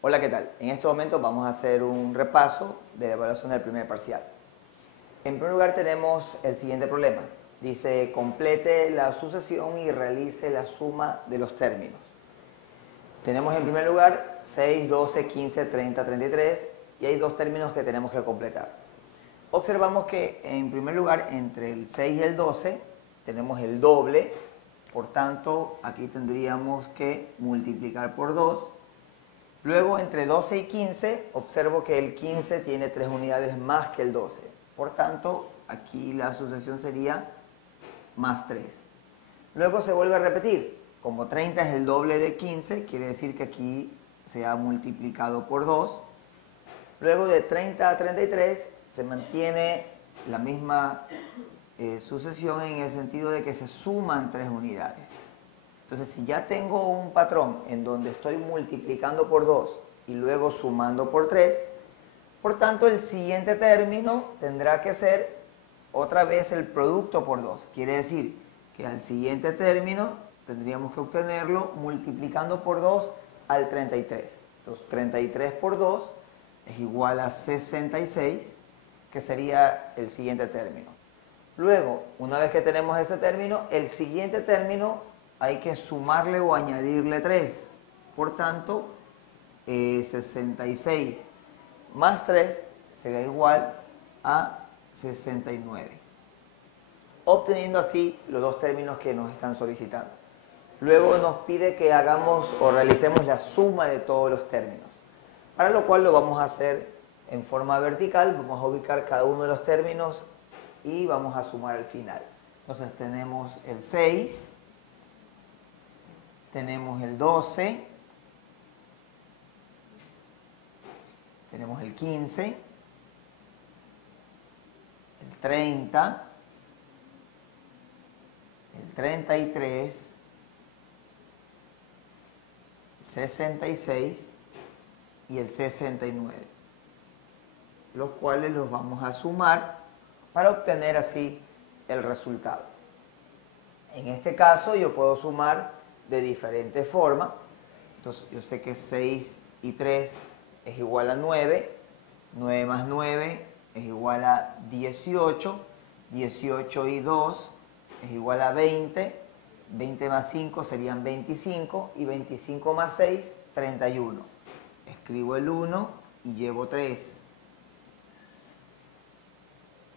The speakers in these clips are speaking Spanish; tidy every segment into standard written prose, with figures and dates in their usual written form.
Hola, ¿qué tal? En este momento vamos a hacer un repaso de la evaluación del primer parcial. En primer lugar tenemos el siguiente problema. Dice, complete la sucesión y realice la suma de los términos. Tenemos en primer lugar 6, 12, 15, 30, 33 y hay dos términos que tenemos que completar. Observamos que en primer lugar entre el 6 y el 12 tenemos el doble, por tanto aquí tendríamos que multiplicar por 2. Luego, entre 12 y 15, observo que el 15 tiene 3 unidades más que el 12. Por tanto, aquí la sucesión sería más 3. Luego se vuelve a repetir. Como 30 es el doble de 15, quiere decir que aquí se ha multiplicado por 2. Luego, de 30 a 33, se mantiene la misma sucesión en el sentido de que se suman 3 unidades. Entonces, si ya tengo un patrón en donde estoy multiplicando por 2 y luego sumando por 3, por tanto, el siguiente término tendrá que ser otra vez el producto por 2. Quiere decir que al siguiente término tendríamos que obtenerlo multiplicando por 2 al 33. Entonces, 33 por 2 es igual a 66, que sería el siguiente término. Luego, una vez que tenemos este término, el siguiente término hay que sumarle o añadirle 3. Por tanto, 66 más 3 será igual a 69. Obteniendo así los dos términos que nos están solicitando. Luego nos pide que hagamos o realicemos la suma de todos los términos. Para lo cual lo vamos a hacer en forma vertical. Vamos a ubicar cada uno de los términos y vamos a sumar al final. Entonces tenemos el 6. Tenemos el 12, tenemos el 15, el 30, el 33, el 66 y el 69, los cuales los vamos a sumar para obtener así el resultado. En este caso yo puedo sumar de diferentes formas. Entonces yo sé que 6 y 3 es igual a 9, 9 más 9 es igual a 18, 18 y 2 es igual a 20, 20 más 5 serían 25 y 25 más 6, 31. Escribo el 1 y llevo 3.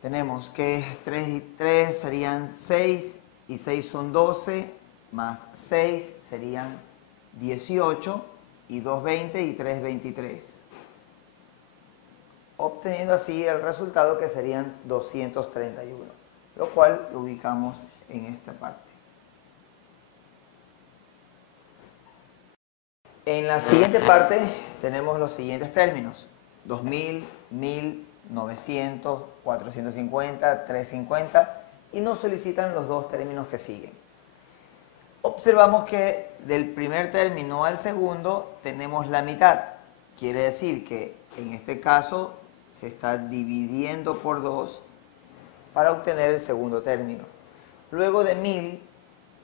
Tenemos que 3 y 3 serían 6 y 6 son 12, más 6 serían 18 y 2, 20 y 3, 23. Obteniendo así el resultado que serían 231, lo cual lo ubicamos en esta parte. En la siguiente parte tenemos los siguientes términos: 2000, 1000, 900, 450, 350 y nos solicitan los dos términos que siguen. Observamos que del primer término al segundo tenemos la mitad. Quiere decir que en este caso se está dividiendo por 2 para obtener el segundo término. Luego de 1000,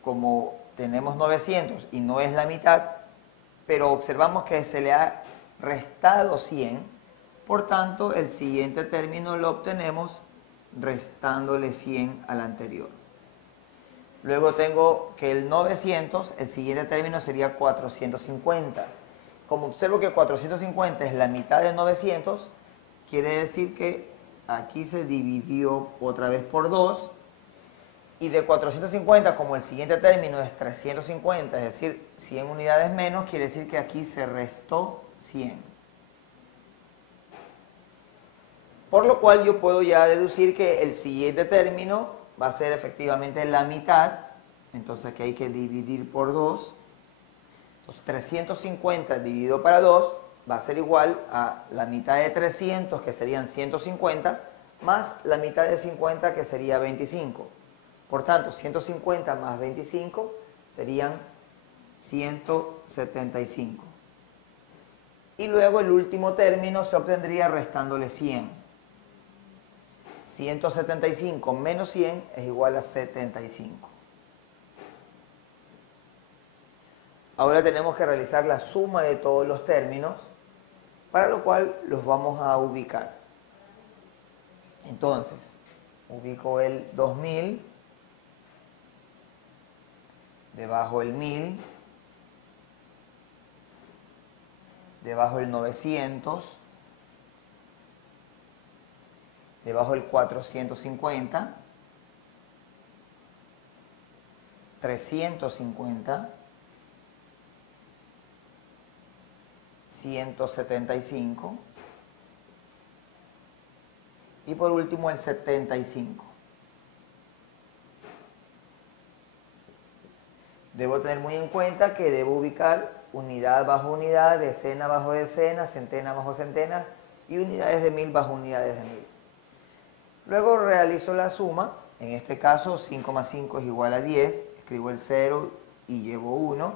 como tenemos 900 y no es la mitad, pero observamos que se le ha restado 100, por tanto el siguiente término lo obtenemos restándole 100 al anterior. Luego tengo que el 900, el siguiente término sería 450. Como observo que 450 es la mitad de 900, quiere decir que aquí se dividió otra vez por 2. Y de 450, como el siguiente término es 350, es decir, 100 unidades menos, quiere decir que aquí se restó 100. Por lo cual yo puedo ya deducir que el siguiente término va a ser efectivamente la mitad. Entonces aquí hay que dividir por 2. Entonces 350 dividido para 2 va a ser igual a la mitad de 300, que serían 150, más la mitad de 50, que sería 25. Por tanto, 150 más 25 serían 175. Y luego el último término se obtendría restándole 100. 175 menos 100 es igual a 75. Ahora tenemos que realizar la suma de todos los términos. para lo cual los vamos a ubicar. Entonces, ubico el 2000, debajo el 1000, debajo el 900, debajo el 450, 350, 175 y por último el 75. Debo tener muy en cuenta que debo ubicar unidad bajo unidad, decena bajo decena, centena bajo centena y unidades de 1000 bajo unidades de 1000. Luego realizo la suma, en este caso 5 más 5 es igual a 10, escribo el 0 y llevo 1.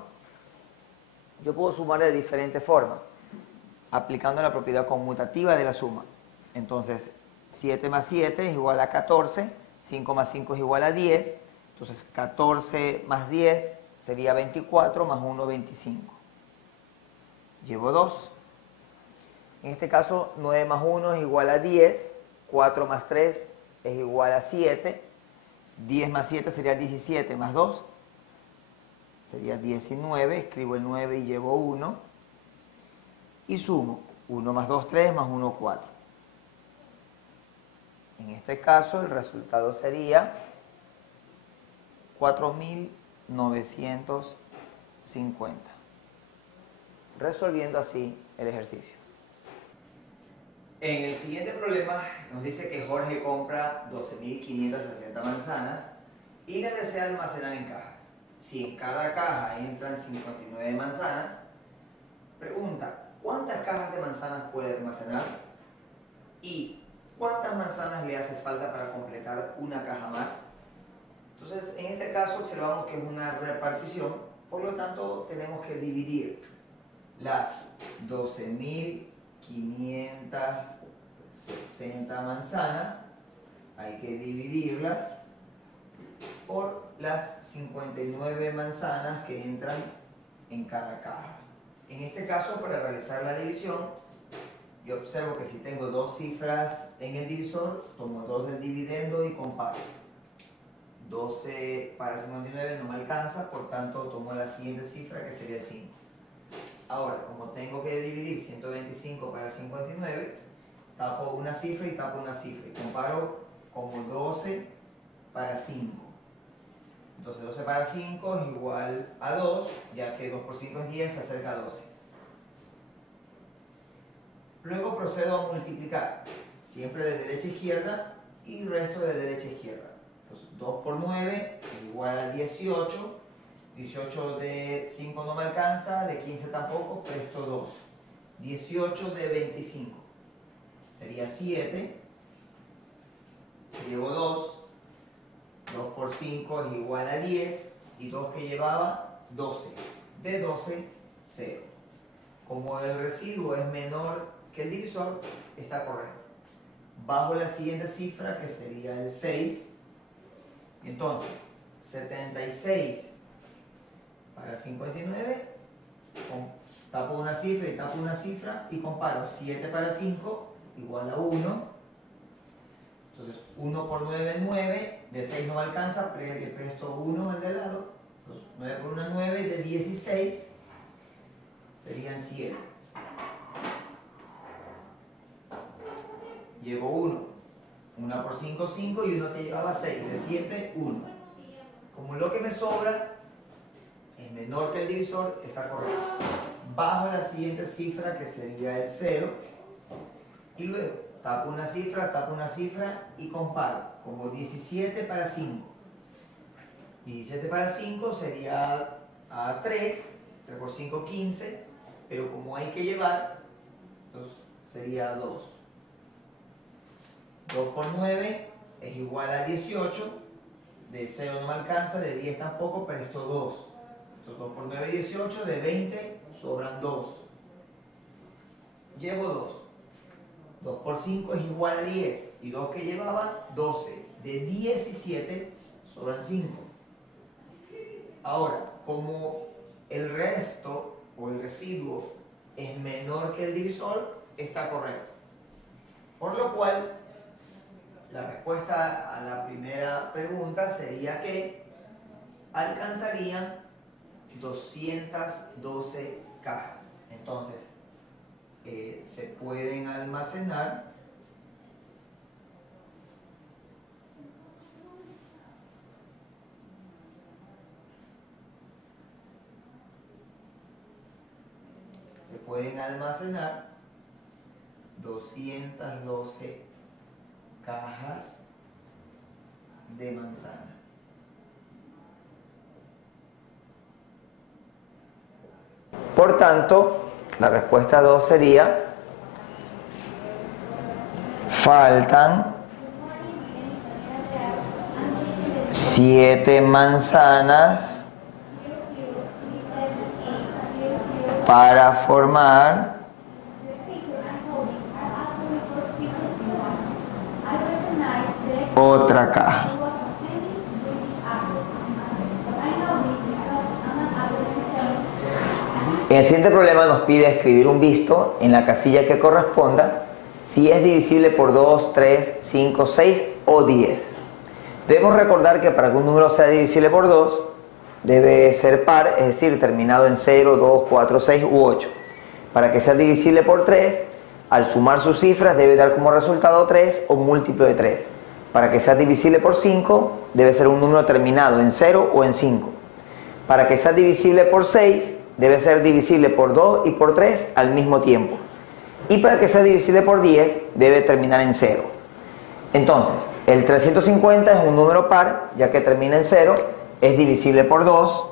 Yo puedo sumar de diferentes formas, aplicando la propiedad conmutativa de la suma. Entonces, 7 más 7 es igual a 14, 5 más 5 es igual a 10, entonces 14 más 10 sería 24, más 1, 25. Llevo 2. En este caso, 9 más 1 es igual a 10, 4 más 3 es igual a 7, 10 más 7 sería 17, más 2 sería 19, escribo el 9 y llevo 1, y sumo 1 más 2, 3, más 1, 4. En este caso, el resultado sería 4950, resolviendo así el ejercicio. En el siguiente problema nos dice que Jorge compra 12.560 manzanas y las desea almacenar en cajas. Si en cada caja entran 59 manzanas, pregunta, ¿cuántas cajas de manzanas puede almacenar? ¿Y cuántas manzanas le hace falta para completar una caja más? Entonces, en este caso observamos que es una repartición, por lo tanto tenemos que dividir las 12.560 manzanas, hay que dividirlas por las 59 manzanas que entran en cada caja. En este caso, para realizar la división, yo observo que si tengo dos cifras en el divisor, tomo 2 del dividendo y comparo. 12 para 59 no me alcanza, por tanto tomo la siguiente cifra que sería el 5. Ahora, como tengo que dividir 125 para 59, tapo una cifra y tapo una cifra y comparo como 12 para 5. Entonces 12 para 5 es igual a 2, ya que 2 por 5 es 10, se acerca a 12. Luego procedo a multiplicar, siempre de derecha a izquierda y resto de derecha a izquierda. Entonces 2 por 9 es igual a 18, 18 de 5 no me alcanza, de 15 tampoco, presto 2. 18 de 25 sería 7, llevo 2, 2 por 5 es igual a 10 y 2 que llevaba 12, de 12, 0. Como el residuo es menor que el divisor, está correcto. Bajo la siguiente cifra que sería el 6, entonces 76 para 59, tapo una cifra y tapo una cifra y comparo 7 para 5 igual a 1. Entonces 1 por 9 es 9, de 6 no me alcanza, le presto 1 al de lado. Entonces 9 por 1 es 9, de 16 serían 7. Llevo 1. 1 por 5, 5 y 1 que llevaba 6. De 7, 1. Como lo que me sobra es menor que el divisor, está correcto. Bajo la siguiente cifra que sería el 0 y luego tapo una cifra y comparo como 17 para 5. 17 para 5 sería a 3, 3 por 5, 15, pero como hay que llevar, entonces sería 2. 2 por 9 es igual a 18, de 0 no me alcanza, de 10 tampoco, presto 2. Entonces 2 por 9 es 18, de 20 sobran 2. Llevo 2. 2 por 5 es igual a 10 y 2 que llevaba 12. De 17 sobran 5. Ahora, como el resto o el residuo es menor que el divisor, está correcto. Por lo cual, la respuesta a la primera pregunta sería que alcanzarían 212 cajas. Entonces, se pueden almacenar se pueden almacenar 212 cajas de manzanas. Por tanto, la respuesta 2 sería: faltan 7 manzanas para formar otra caja. En el siguiente problema nos pide escribir un visto en la casilla que corresponda si es divisible por 2, 3, 5, 6 o 10. Debemos recordar que para que un número sea divisible por 2 debe ser par, es decir, terminado en 0, 2, 4, 6 u 8. Para que sea divisible por 3, al sumar sus cifras debe dar como resultado 3 o múltiplo de 3. Para que sea divisible por 5, debe ser un número terminado en 0 o en 5. Para que sea divisible por 6, debe ser divisible por 2 y por 3 al mismo tiempo. Y para que sea divisible por 10, debe terminar en 0. Entonces, el 350 es un número par, ya que termina en 0, es divisible por 2.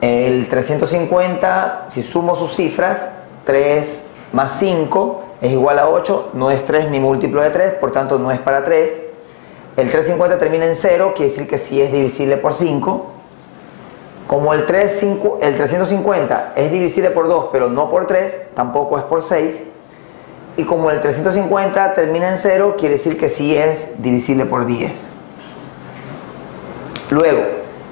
El 350, si sumo sus cifras, 3 más 5 es igual a 8, no es 3 ni múltiplo de 3, por tanto no es para 3. El 350 termina en 0, quiere decir que sí es divisible por 5. Como el 350 es divisible por 2, pero no por 3, tampoco es por 6. Y como el 350 termina en 0, quiere decir que sí es divisible por 10. Luego,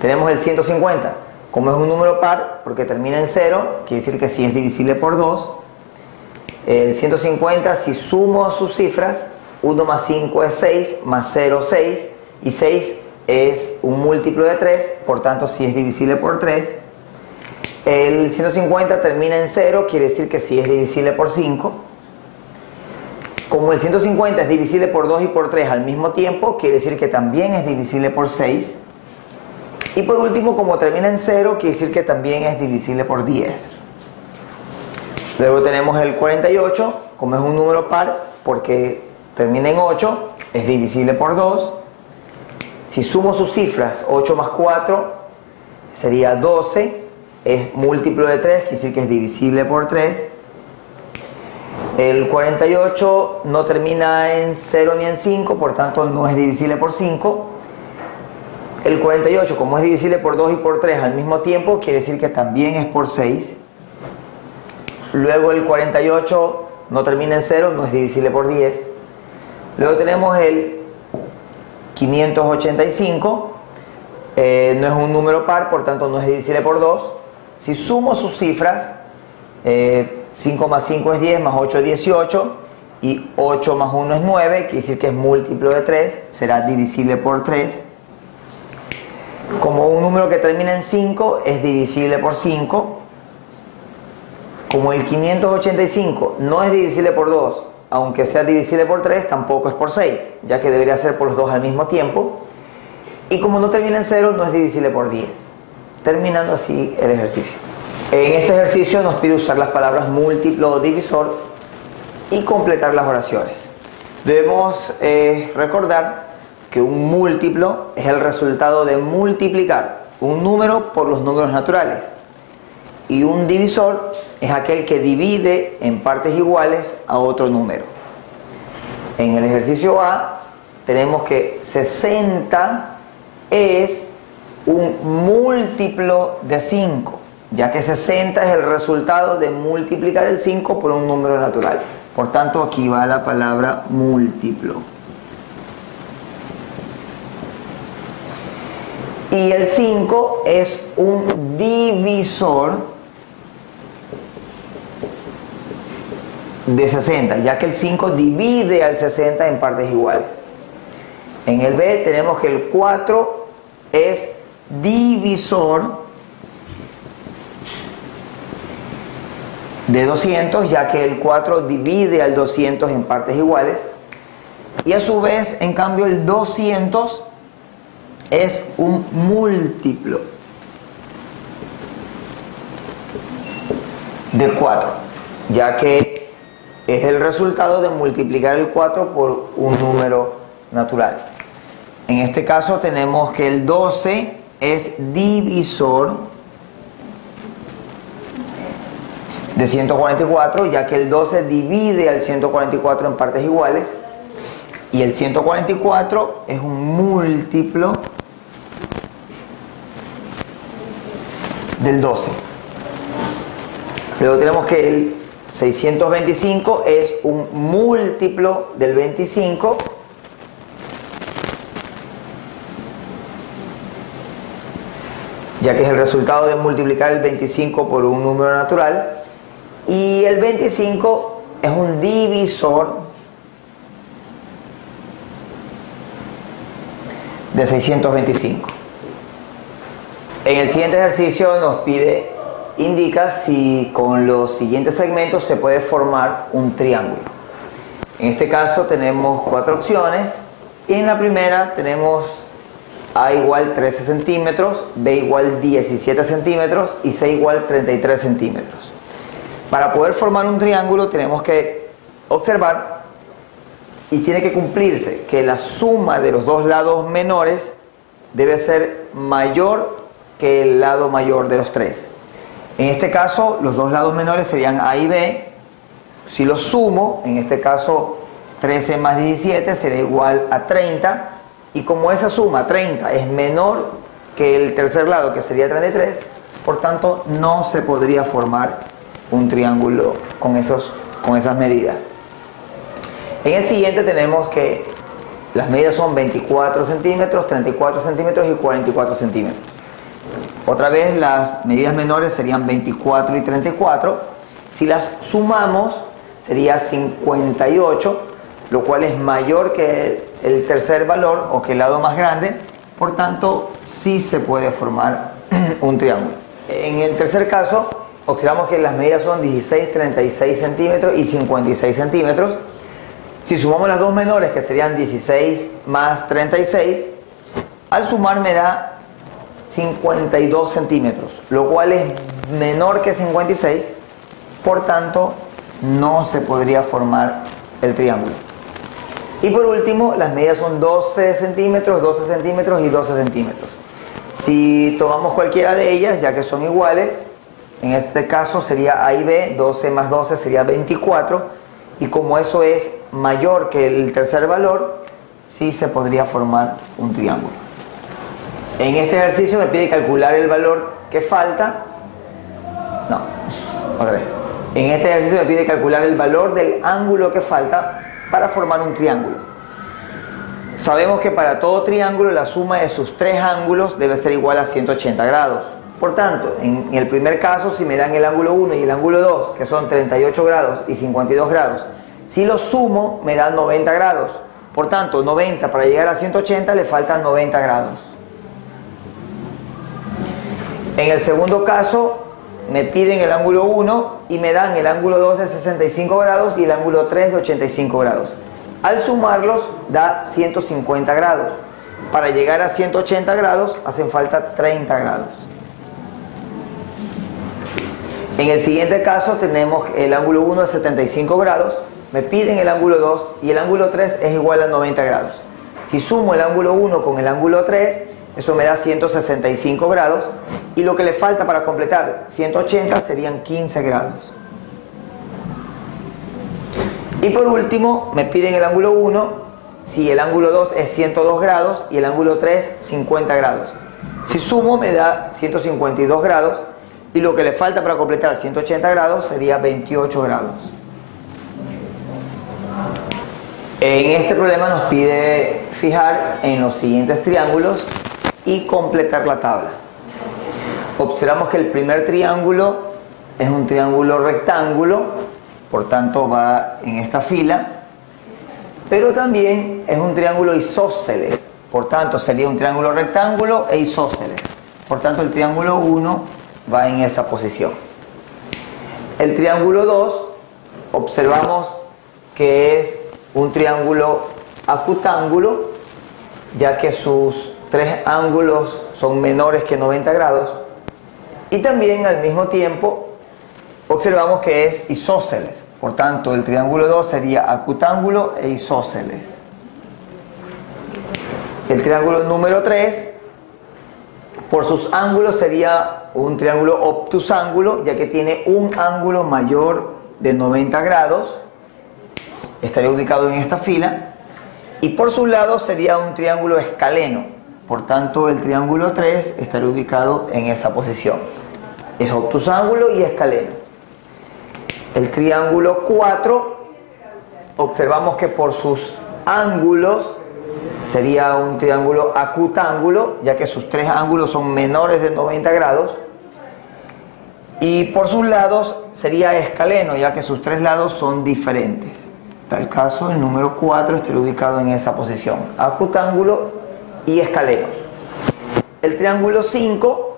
tenemos el 150. Como es un número par, porque termina en 0, quiere decir que sí es divisible por 2. El 150, si sumo sus cifras, 1 más 5 es 6, más 0, 6, y 6 es un múltiplo de 3, por tanto sí es divisible por 3. El 150 termina en 0, quiere decir que sí es divisible por 5. Como el 150 es divisible por 2 y por 3 al mismo tiempo, quiere decir que también es divisible por 6. Y por último, como termina en 0, quiere decir que también es divisible por 10. Luego tenemos el 48, como es un número par, porque termina en 8, es divisible por 2. Si sumo sus cifras, 8 más 4 sería 12, es múltiplo de 3, quiere decir que es divisible por 3. El 48 no termina en 0 ni en 5, por tanto no es divisible por 5. El 48, como es divisible por 2 y por 3 al mismo tiempo, quiere decir que también es por 6. Luego el 48 no termina en 0, no es divisible por 10. Luego tenemos el 585, no es un número par, por tanto no es divisible por 2. Si sumo sus cifras, 5 más 5 es 10, más 8 es 18, y 8 más 1 es 9, quiere decir que es múltiplo de 3, será divisible por 3. Como un número que termina en 5 es divisible por 5. Como el 585 no es divisible por 2, aunque sea divisible por 3, tampoco es por 6, ya que debería ser por los dos al mismo tiempo. Y como no termina en 0, no es divisible por 10. Terminando así el ejercicio. En este ejercicio nos pide usar las palabras múltiplo o divisor y completar las oraciones. Debemos recordar que un múltiplo es el resultado de multiplicar un número por los números naturales. Y un divisor es aquel que divide en partes iguales a otro número. En el ejercicio A tenemos que 60 es un múltiplo de 5, ya que 60 es el resultado de multiplicar el 5 por un número natural. Por tanto, aquí va la palabra múltiplo. Y el 5 es un divisor de 60, ya que el 5 divide al 60 en partes iguales. En el B tenemos que el 4 es divisor de 200, ya que el 4 divide al 200 en partes iguales. Y a su vez, en cambio, el 200 es un múltiplo del 4, ya que es el resultado de multiplicar el 4 por un número natural. En este caso tenemos que el 12 es divisor de 144, ya que el 12 divide al 144 en partes iguales, y el 144 es un múltiplo del 12. Luego tenemos que el 625 es un múltiplo del 25, ya que es el resultado de multiplicar el 25 por un número natural. Y el 25 es un divisor de 625. En el siguiente ejercicio nos indica si con los siguientes segmentos se puede formar un triángulo. En este caso tenemos 4 opciones, y en la primera tenemos A igual 13 centímetros, B igual 17 centímetros y C igual 33 centímetros. Para poder formar un triángulo tenemos que observar y tiene que cumplirse que la suma de los dos lados menores debe ser mayor que el lado mayor de los tres. En este caso los dos lados menores serían A y B. Si los sumo, en este caso 13 más 17 será igual a 30, y como esa suma 30 es menor que el tercer lado, que sería 33, por tanto no se podría formar un triángulo con esas medidas. En el siguiente tenemos que las medidas son 24 centímetros, 34 centímetros y 44 centímetros. Otra vez las medidas menores serían 24 y 34. Si las sumamos sería 58, lo cual es mayor que el tercer valor o que el lado más grande. Por tanto, sí se puede formar un triángulo. En el tercer caso, observamos que las medidas son 16, 36 centímetros y 56 centímetros. Si sumamos las dos menores, que serían 16 más 36, al sumar me da 52 centímetros, lo cual es menor que 56, por tanto no se podría formar el triángulo. Y por último, las medidas son 12 centímetros, 12 centímetros y 12 centímetros. Si tomamos cualquiera de ellas, ya que son iguales, en este caso sería A y B, 12 más 12 sería 24, y como eso es mayor que el tercer valor, sí se podría formar un triángulo. En este ejercicio me pide calcular el valor que falta. No, otra vez. En este ejercicio me pide calcular el valor del ángulo que falta para formar un triángulo. Sabemos que para todo triángulo la suma de sus tres ángulos debe ser igual a 180 grados. Por tanto, en el primer caso, si me dan el ángulo 1 y el ángulo 2, que son 38 grados y 52 grados, si los sumo me dan 90 grados. Por tanto, 90 para llegar a 180 le faltan 90 grados. En el segundo caso, me piden el ángulo 1 y me dan el ángulo 2 de 65 grados y el ángulo 3 de 85 grados. Al sumarlos da 150 grados. Para llegar a 180 grados hacen falta 30 grados. En el siguiente caso tenemos el ángulo 1 de 75 grados, me piden el ángulo 2 y el ángulo 3 es igual a 90 grados. Si sumo el ángulo 1 con el ángulo 3, eso me da 165 grados, y lo que le falta para completar 180 serían 15 grados. Y por último me piden el ángulo 1, si el ángulo 2 es 102 grados y el ángulo 3 50 grados. Si sumo me da 152 grados, y lo que le falta para completar 180 grados sería 28 grados. En este problema nos pide fijar en los siguientes triángulos y completar la tabla. Observamos que el primer triángulo es un triángulo rectángulo por tanto va en esta fila, pero también es un triángulo isósceles, por tanto sería un triángulo rectángulo e isósceles, por tanto el triángulo 1 va en esa posición. El triángulo 2 observamos que es un triángulo acutángulo, ya que sus tres ángulos son menores que 90 grados, y también al mismo tiempo observamos que es isósceles, por tanto el triángulo 2 sería acutángulo e isósceles. El triángulo número 3, por sus ángulos sería un triángulo obtusángulo, ya que tiene un ángulo mayor de 90 grados, estaría ubicado en esta fila, y por sus lados sería un triángulo escaleno, por tanto el triángulo 3 estaría ubicado en esa posición, es obtusángulo y escaleno. El triángulo 4, observamos que por sus ángulos sería un triángulo acutángulo, ya que sus tres ángulos son menores de 90 grados, y por sus lados sería escaleno, ya que sus tres lados son diferentes. En tal caso, el número 4 estaría ubicado en esa posición, acutángulo y escaleno. El triángulo 5,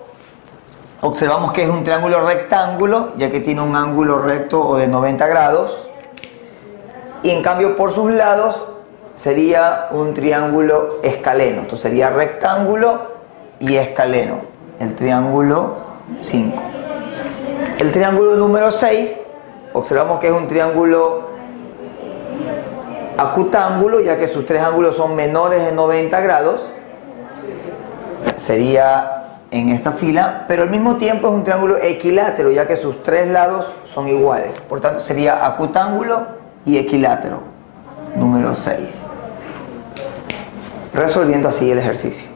observamos que es un triángulo rectángulo, ya que tiene un ángulo recto o de 90 grados, y en cambio por sus lados sería un triángulo escaleno, entonces sería rectángulo y escaleno, el triángulo 5. El triángulo número 6, observamos que es un triángulo acutángulo, ya que sus tres ángulos son menores de 90 grados, sería en esta fila, pero al mismo tiempo es un triángulo equilátero, ya que sus tres lados son iguales, por tanto sería acutángulo y equilátero, número 6. Resolviendo así el ejercicio.